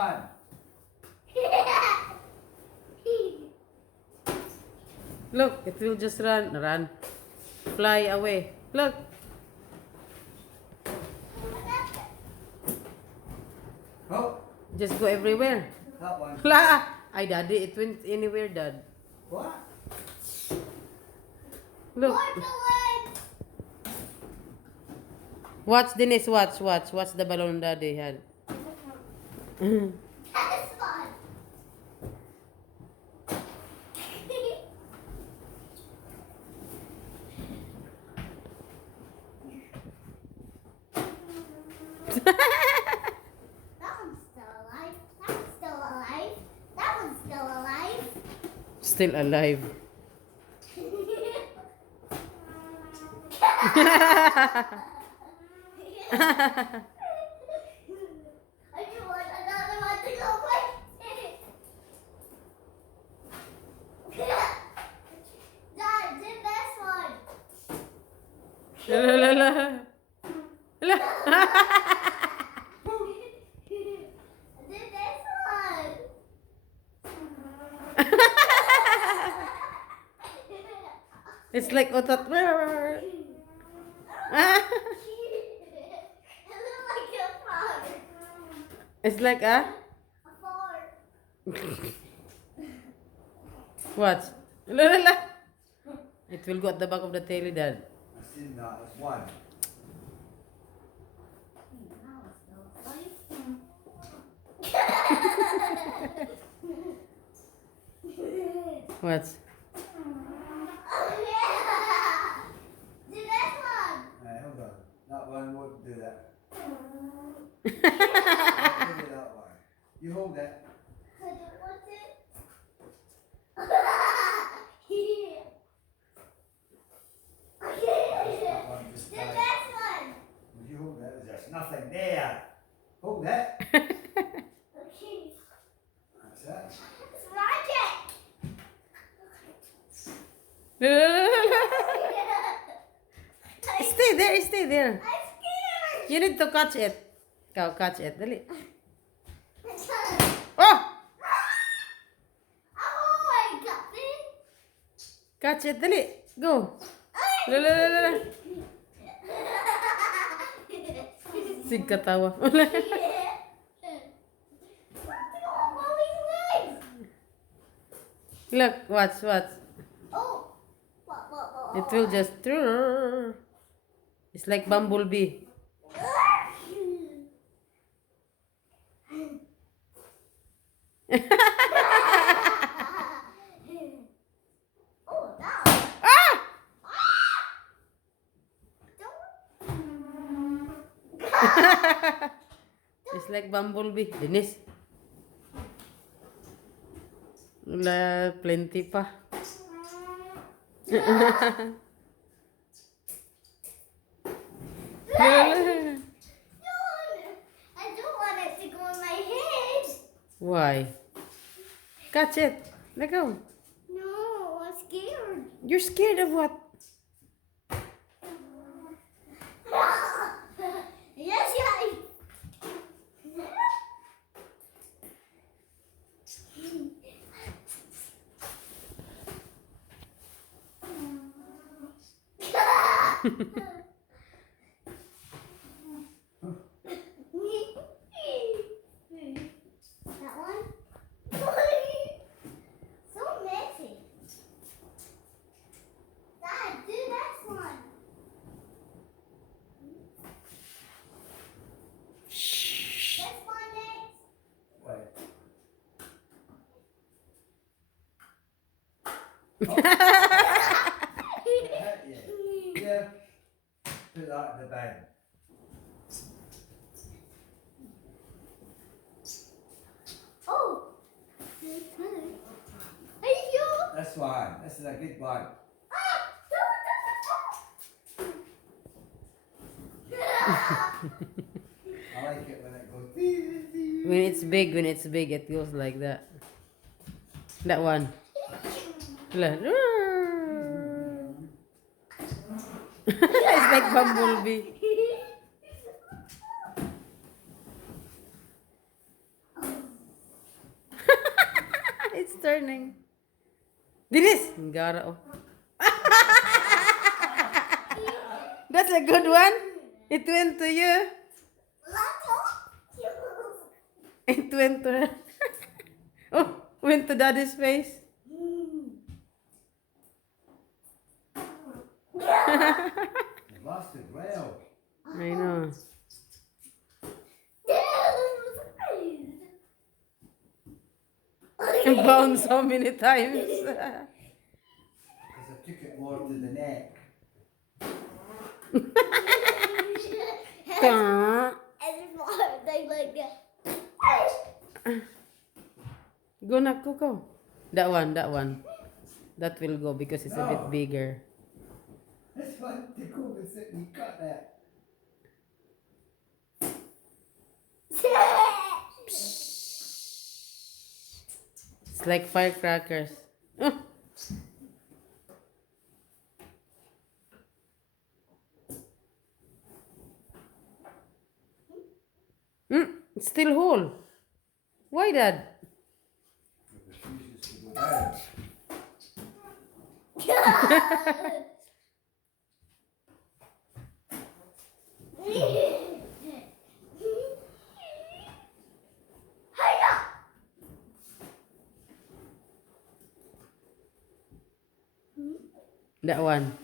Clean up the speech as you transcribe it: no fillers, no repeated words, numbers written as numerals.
one. Look, it will just run, fly away. Look. Oh, Just go everywhere. that one. La! Ay, Daddy, it went anywhere, Dad. What? Look. Watch, Denise, watch. Watch the balloon Daddy had. That's fun. That one's still alive. That one's still alive. That one's still alive. Still alive. I just want another one to go with. Dad, do this one. La la la. La. Do this one. It's like otot. It looks like a frog. It's like a A fart. watch. La la la. It will go at the back of the tail, Dad. I seen that. That's one. Watch. Oh, yeah. Do this one. Hey, hold on. That one won't do that. Give me that one. You hold it. I don't want it. That one just Do died. this one. Will you hold it? There's nothing there. Hold it. Okay. That's it. It's rocket. La, la, la, la, la. Stay there. I'm scared. You need to catch it. Go catch it. Dali. Oh, Oh! I got it. Catch it. Dali. Go. La la la la. Sig katawa. Look, watch. Oh, what? It will just. It's like bumblebee. Oh, now. Ah! It's like bumblebee. Denise. Wala, plenty pa. I don't want it to go in my head. Why? Catch it. Let go. No, I'm scared. You're scared of what? Yes, yeah. That one? So messy. Dad, do this one. This one next. Wait. Yeah. Put that in the bag. Oh. Are you? This one. This is a good one. I like it when it goes. When it's big, it goes like that. That one. La- It's like bumblebee. turning. Dinis! Gara, oh. That's a good one. It went to you. It went to her. Oh, went to daddy's face. You lost it well. I know. Bounce so many times. Because I took it more to the neck. Go na, Coco. That one, that one. That will go because it's a bit No. bigger. This one, take over, sit and cut that. It's like firecrackers. Oh. It's still whole. Why, Dad? It refuses to go down. That one.